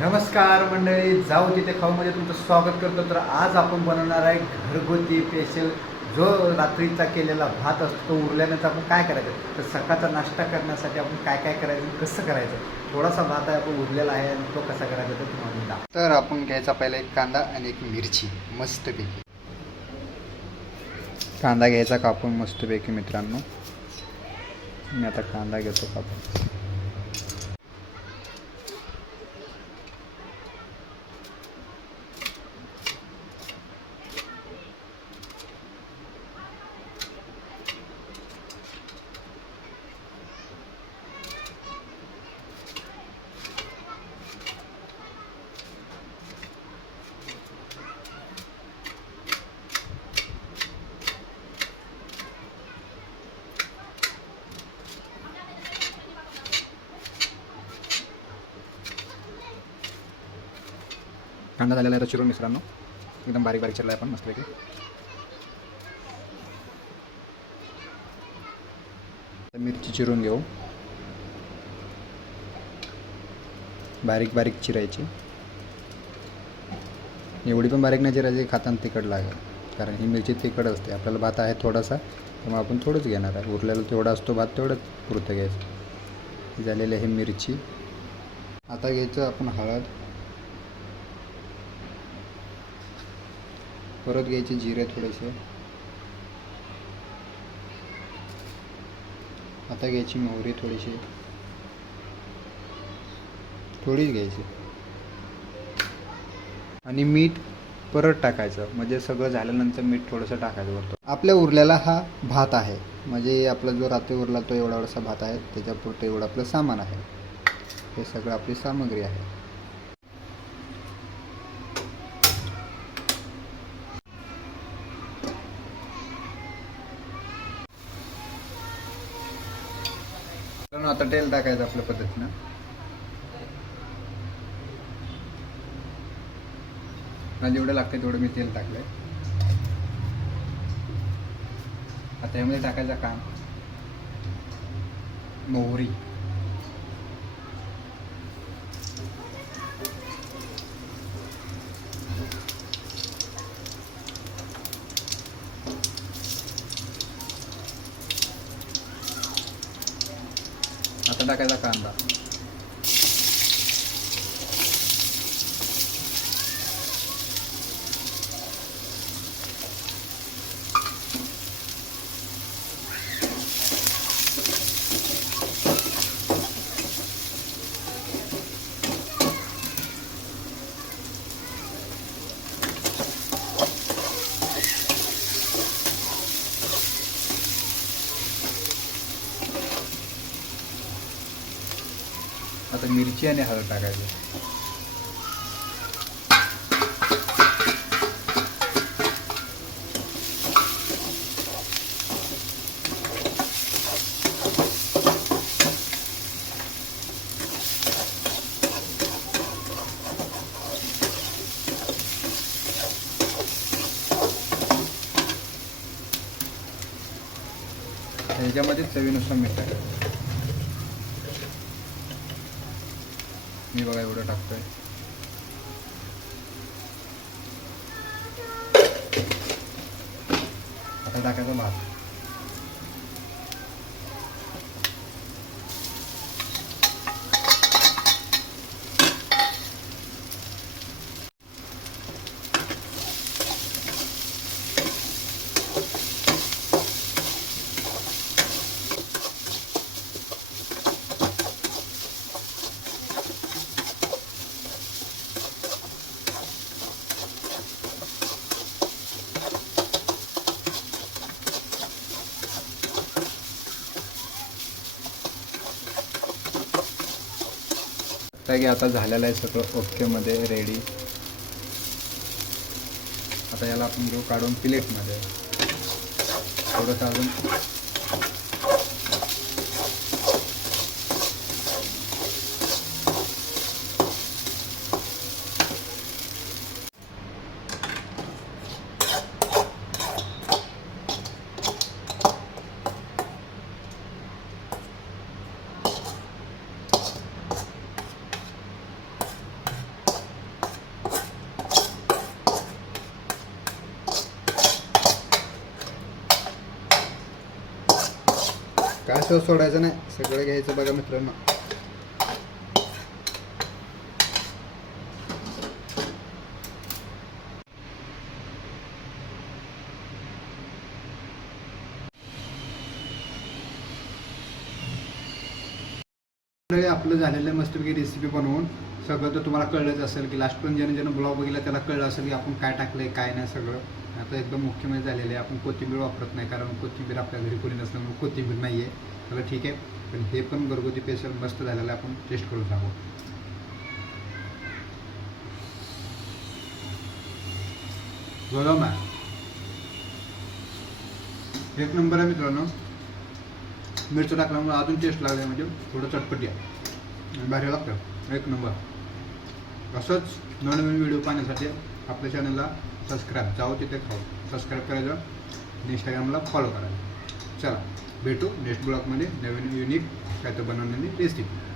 नमस्कार मंडळी, जाऊ तिथे खाऊमध्ये तुमचं स्वागत करतो. तर आज आपण बनवणार आहे घरगुती स्पेशल. जो रात्रीचा केलेला भात असतो तो उरल्यानंतर आपण काय करायचं, तर सकाळचा नाश्ता करण्यासाठी आपण काय काय करायचं, कसं करायचं. थोडासा भात आहे आपण उरलेला आहे आणि तो कसा करायचा ते तुम्हाला दाखवतो. तर आपण घ्यायचा पहिला एक कांदा आणि एक मिरची मस्तपैकी. कांदा घ्यायचा कापून मस्तपैकी मित्रांनो. मी आता कांदा घेतो कापून. कांदा झालेला आहे चिरून मित्रांनो, एकदम बारीक बारीक चिरला आहे आपण मस्तपैकी. मिरची चिरून घेऊ, बारीक बारीक चिरायची. एवढी पण बारीक नाही चिरायची, खाताना तिखट लागेल, कारण ही मिरची तिखट असते. आपल्याला भात आहे थोडासा, त्यामुळे आपण थोडंच घेणार आहे. उरलेला तेवढा असतो भात, तेवढंच पुरतं घ्यायचं. झालेली आहे मिरची. आता घ्यायचं आपण हळद, परत घ्यायचे जिरे थोडेसे. आता घ्यायची मोहरी थोडीशी, थोडीच घ्यायची, आणि मीठ परत टाकायचं. म्हणजे सगळं झाल्यानंतर मीठ थोडंसं टाकायचं वरतो. आपल्या उरलेला हा भात आहे, म्हणजे आपला जो रात्री उरला तो एवढासा भात आहे. त्याच्यापुरतं एवढं आपलं सामान आहे. हे सगळं आपली सामग्री आहे. आता तेल टाकायचं आपल्या पद्धतीनं. मला जेवढं लागतं तेवढं मी तेल टाकलंय. आता यामध्ये टाकायचं काम मोहरी, आता टाकायचा कांदा, आता मिरची आणि हळद टाकायचं. ह्याच्यामध्ये चवीनुसार मीठ टाकायचं. मी बघा एवढं टाकतोय. आता टाकायचा भात. की आता झालेलं आहे सगळं ओकेमध्ये रेडी. आता याला आपण घेऊ काढून प्लेटमध्ये. थोडंसं अजून इथं सोडायचं नाही, सगळं घ्यायचं बघा मित्रांनो. आपलं झालेलं मस्तपैकी रेसिपी बनवून सगळं तर तुम्हाला कळलंच असेल की लास्ट पण ज्यानं ब्लॉग बघितला त्याला कळलं असेल की आपण काय टाकलं आहे काय नाही. सगळं आता एकदम मुख्यमध्ये झालेलं आहे. आपण कोथिंबीर वापरत नाही कारण कोथिंबीर आपल्या घरी कोणी नसल्यामुळे कोथिंबीर नाही आहे. सगळं ठीक आहे, पण हे पण घरगुती स्पेशल मस्त झालेलं आहे. आपण टेस्ट करून सांगू. बघा एक नंबर आहे मित्रांनो. मिरचं टाकल्यामुळे अजून टेस्ट लागले, म्हणजे थोडं चटपटी आहे, भारी लागतं, एक नंबर. असंच नवनवीन व्हिडिओ पाहण्यासाठी आपल्या चॅनलला जाऊ तिथे खाऊ सबस्क्राईब करायचं, इंस्टाग्रामला फॉलो करायचं. चला भेटू नेक्स्ट ब्लॉगमध्ये नवीन युनिक काय तर बनवलेली रेसिपी.